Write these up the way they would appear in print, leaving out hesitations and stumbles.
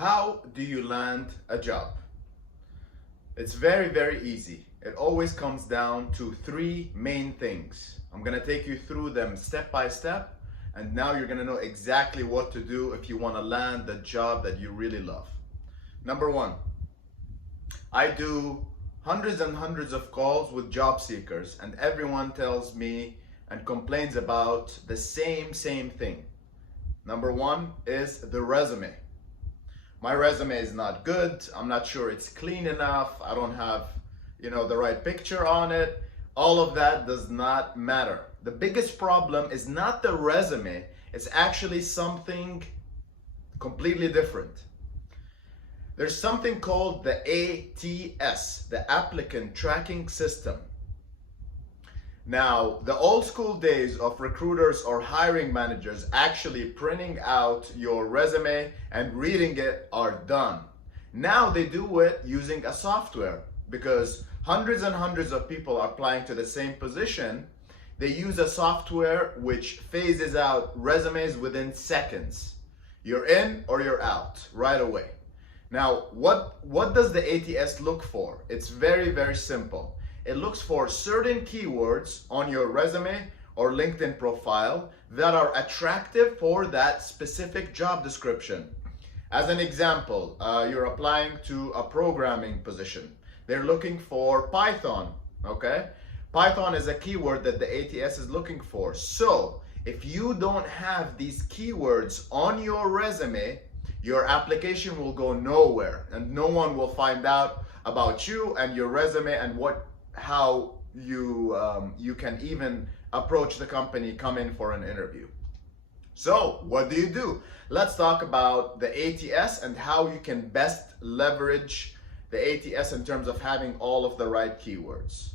How do you land a job? It's very, very easy. It always comes down to three main things. I'm gonna take you through them step by step, and now you're gonna know exactly what to do if you wanna land the job that you really love. Number one, I do hundreds and hundreds of calls with job seekers, and everyone tells me and complains about the same thing. Number one is the resume. My resume is not good. I'm not sure it's clean enough. I don't have, the right picture on it. All of that does not matter. The biggest problem is not the resume. It's actually something completely different. There's something called the ATS, the Applicant Tracking System. Now, the old school days of recruiters or hiring managers actually printing out your resume and reading it are done. Now they do it using a software because hundreds and hundreds of people are applying to the same position. They use a software which phases out resumes within seconds. You're in or you're out right away. Now, what does the ATS look for? It's very, very simple. It looks for certain keywords on your resume or LinkedIn profile that are attractive for that specific job description. As an example, you're applying to a programming position. They're looking for Python, okay? Python is a keyword that the ATS is looking for. So if you don't have these keywords on your resume, your application will go nowhere and no one will find out about you and your resume and how you can even approach the company, come in for an interview. So what do? Let's talk about the ATS and how you can best leverage the ATS in terms of having all of the right keywords.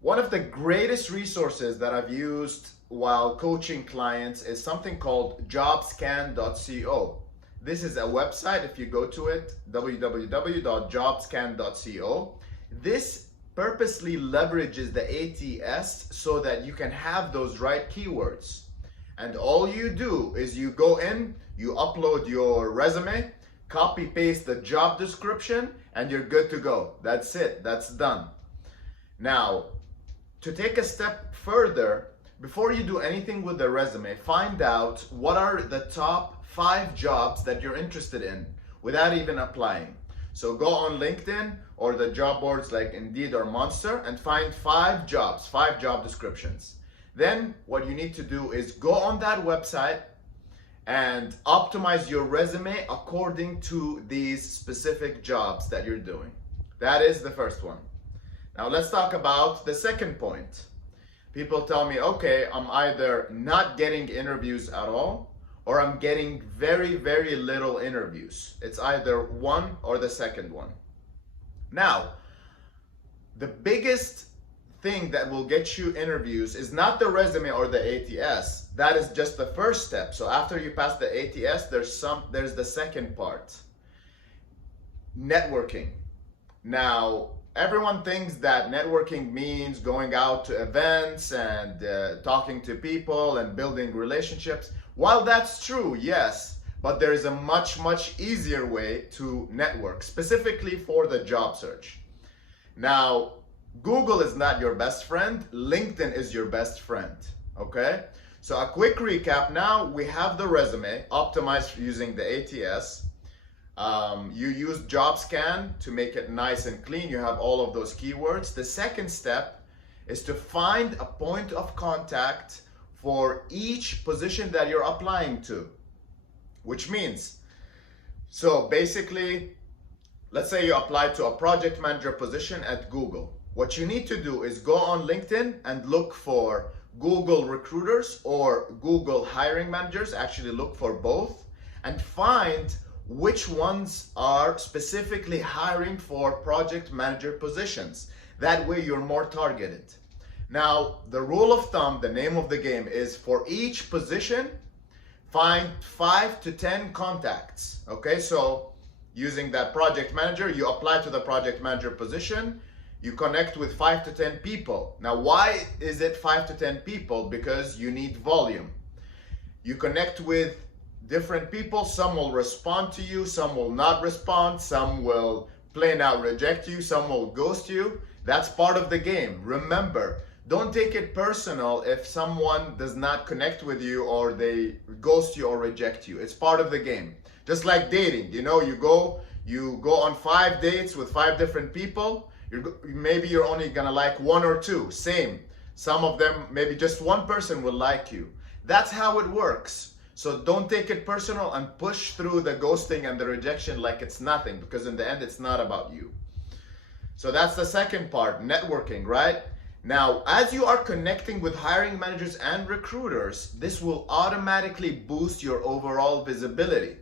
One of the greatest resources that I've used while coaching clients is something called jobscan.co. This is a website. If you go to it, www.jobscan.co, this purposely leverages the ATS so that you can have those right keywords. And all you do is you go in, you upload your resume, copy paste the job description, and you're good to go. That's it, that's done. Now, to take a step further, before you do anything with the resume, find out what are the top 5 jobs that you're interested in without even applying. So go on LinkedIn or the job boards like Indeed or Monster and find 5 jobs, 5 job descriptions. Then what you need to do is go on that website and optimize your resume according to these specific jobs that you're doing. That is the first one. Now let's talk about the second point. People tell me, okay, I'm either not getting interviews at all or I'm getting very, very little interviews. It's either one or the second one. Now, the biggest thing that will get you interviews is not the resume or the ATS. That is just the first step. So after you pass the ATS, there's the second part. Networking. Now, everyone thinks that networking means going out to events and talking to people and building relationships. While that's true, yes, but there is a much easier way to network, specifically for the job search. Now, Google is not your best friend, LinkedIn is your best friend, okay? So a quick recap now, we have the resume optimized using the ATS. You use JobScan to make it nice and clean. You have all of those keywords. The second step is to find a point of contact for each position that you're applying to, which means, so basically, let's say you apply to a project manager position at Google. What you need to do is go on LinkedIn and look for Google recruiters or Google hiring managers, actually look for both, and find which ones are specifically hiring for project manager positions. That way you're more targeted. Now, the rule of thumb, the name of the game is for each position, find 5 to 10 contacts. Okay, so using that project manager, you apply to the project manager position, you connect with 5 to 10 people. Now, why is it 5 to 10 people? Because you need volume. You connect with different people. Some will respond to you, some will not respond, some will plain out reject you, some will ghost you. That's part of the game. Remember, don't take it personal if someone does not connect with you or they ghost you or reject you. It's part of the game. Just like dating, you know, you go on 5 dates with 5 different people. Maybe you're only gonna like 1 or 2. Same. Some of them, maybe just 1 person will like you. That's how it works. So don't take it personal and push through the ghosting and the rejection like it's nothing, because in the end, it's not about you. So that's the second part, networking, right? Now, as you are connecting with hiring managers and recruiters, this will automatically boost your overall visibility.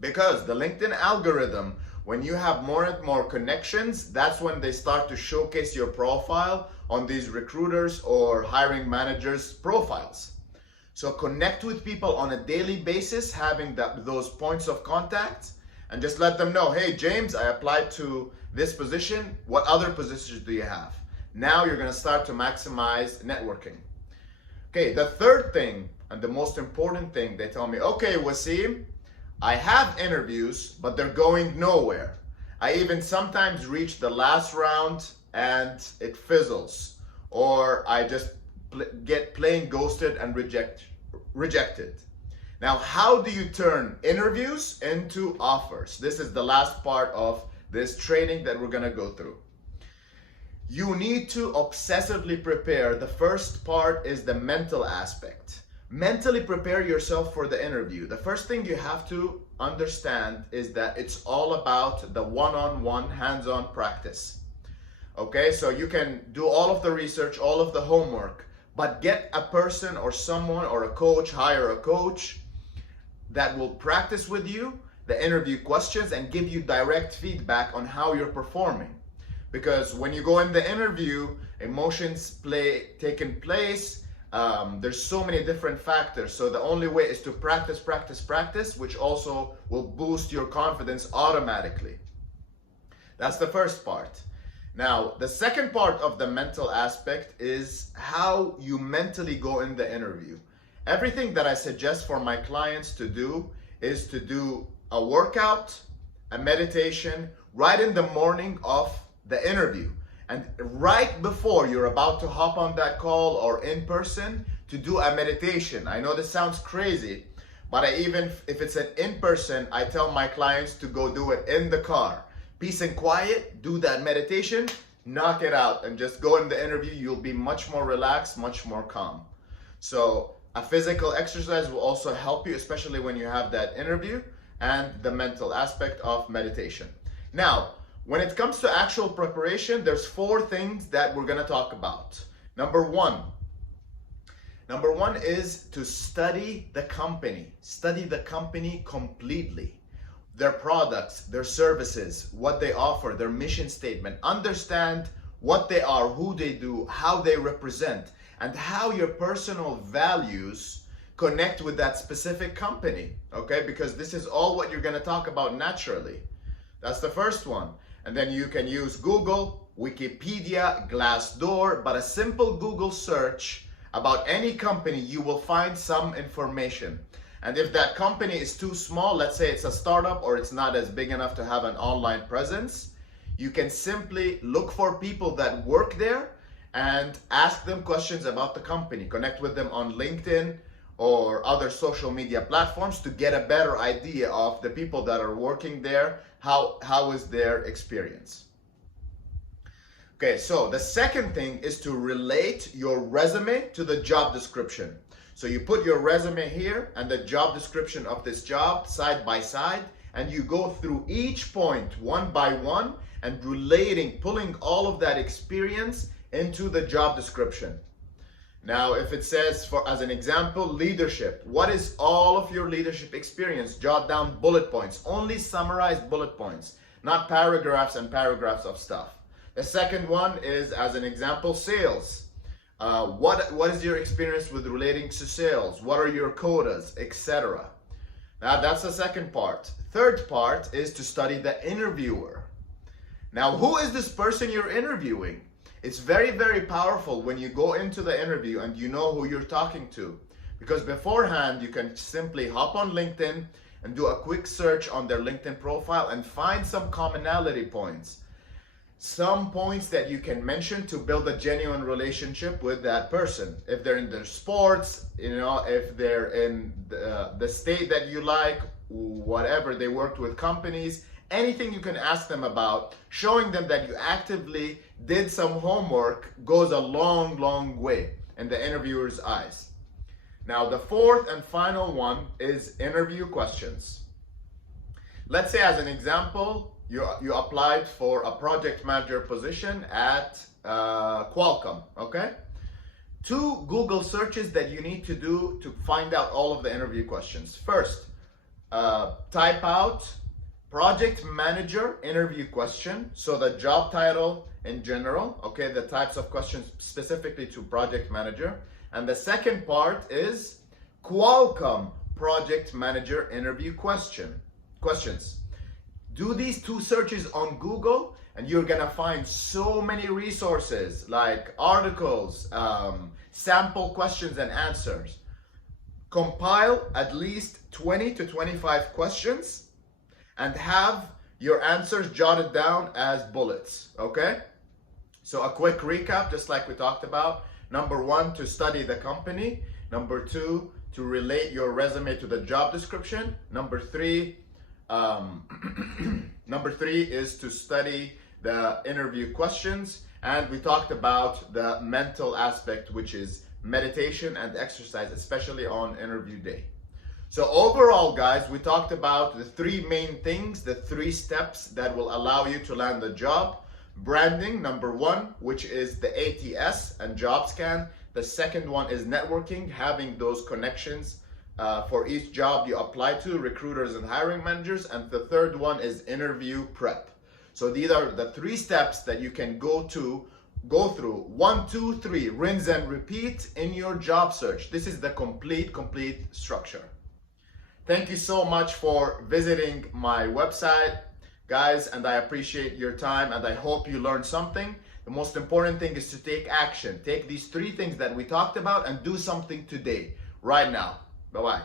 Because the LinkedIn algorithm, when you have more and more connections, that's when they start to showcase your profile on these recruiters or hiring managers' profiles. So connect with people on a daily basis, having those points of contact, and just let them know, hey, James, I applied to this position. What other positions do you have? Now you're gonna start to maximize networking. Okay, the third thing and the most important thing, they tell me, okay, Wasim, I have interviews, but they're going nowhere. I even sometimes reach the last round and it fizzles, or I just get plain ghosted and rejected. Now, how do you turn interviews into offers? This is the last part of this training that we're gonna go through. You need to obsessively prepare. The first part is the mental aspect. Mentally prepare yourself for the interview. The first thing you have to understand is that it's all about the one-on-one hands-on practice. Okay, so you can do all of the research, all of the homework, but get a person or someone or a coach, hire a coach that will practice with you the interview questions and give you direct feedback on how you're performing. Because when you go in the interview, emotions taking place. There's so many different factors. So the only way is to practice, which also will boost your confidence automatically. That's the first part. Now, the second part of the mental aspect is how you mentally go in the interview. Everything that I suggest for my clients to do is to do a workout, a meditation, right in the morning of the interview. And right before you're about to hop on that call or in person, to do a meditation. I know this sounds crazy, but if it's an in-person, I tell my clients to go do it in the car. Peace and quiet, do that meditation, knock it out, and just go in the interview. You'll be much more relaxed, much more calm. So a physical exercise will also help you, especially when you have that interview, and the mental aspect of meditation. Now, when it comes to actual preparation, there's 4 things that we're gonna talk about. Number one is to study the company. Study the company completely. Their products, their services, what they offer, their mission statement. Understand what they are, who they do, how they represent, and how your personal values connect with that specific company, okay? Because this is all what you're gonna talk about naturally. That's the first one. And then you can use Google, Wikipedia, Glassdoor, but a simple Google search about any company, you will find some information. And if that company is too small, let's say it's a startup or it's not as big enough to have an online presence, you can simply look for people that work there and ask them questions about the company. Connect with them on LinkedIn or other social media platforms to get a better idea of the people that are working there. How is their experience? Okay, so the second thing is to relate your resume to the job description. So you put your resume here and the job description of this job side by side, and you go through each point one by one and pulling all of that experience into the job description. Now, if it says, as an example, leadership, what is all of your leadership experience? Jot down bullet points, only summarized bullet points, not paragraphs and paragraphs of stuff. The second one is, as an example, sales. What is your experience with relating to sales? What are your quotas, etc.? Now, that's the second part. Third part is to study the interviewer. Now, who is this person you're interviewing? It's very, very powerful when you go into the interview and you know who you're talking to, Because beforehand, you can simply hop on LinkedIn and do a quick search on their LinkedIn profile and find some commonality points. Some points that you can mention to build a genuine relationship with that person. If they're in their sports, if they're in the state that you like, whatever, they worked with companies, anything you can ask them about, showing them that you actively did some homework goes a long, long way in the interviewer's eyes. Now, the fourth and final one is interview questions. Let's say, as an example, you applied for a project manager position at Qualcomm, okay? 2 Google searches that you need to do to find out all of the interview questions. First, type out project manager interview question, so the job title in general, okay, the types of questions specifically to project manager. And the second part is Qualcomm project manager interview questions. Do these 2 searches on Google and you're gonna find so many resources like articles, sample questions and answers. Compile at least 20 to 25 questions and have your answers jotted down as bullets, okay? So a quick recap, just like we talked about. Number 1, to study the company. Number 2, to relate your resume to the job description. Number 3 is to study the interview questions. And we talked about the mental aspect, which is meditation and exercise, especially on interview day. So overall, guys, we talked about the 3 main things, the 3 steps that will allow you to land the job. Branding, number 1, which is the ATS and job scan. The second one is networking, having those connections for each job you apply to, recruiters and hiring managers. And the third one is interview prep. So these are the 3 steps that you can go through 1, 2, 3, rinse and repeat in your job search. This is the complete structure. Thank you so much for visiting my website, guys, and I appreciate your time and I hope you learned something. The most important thing is to take action. Take these 3 things that we talked about and do something today, right now. Bye-bye.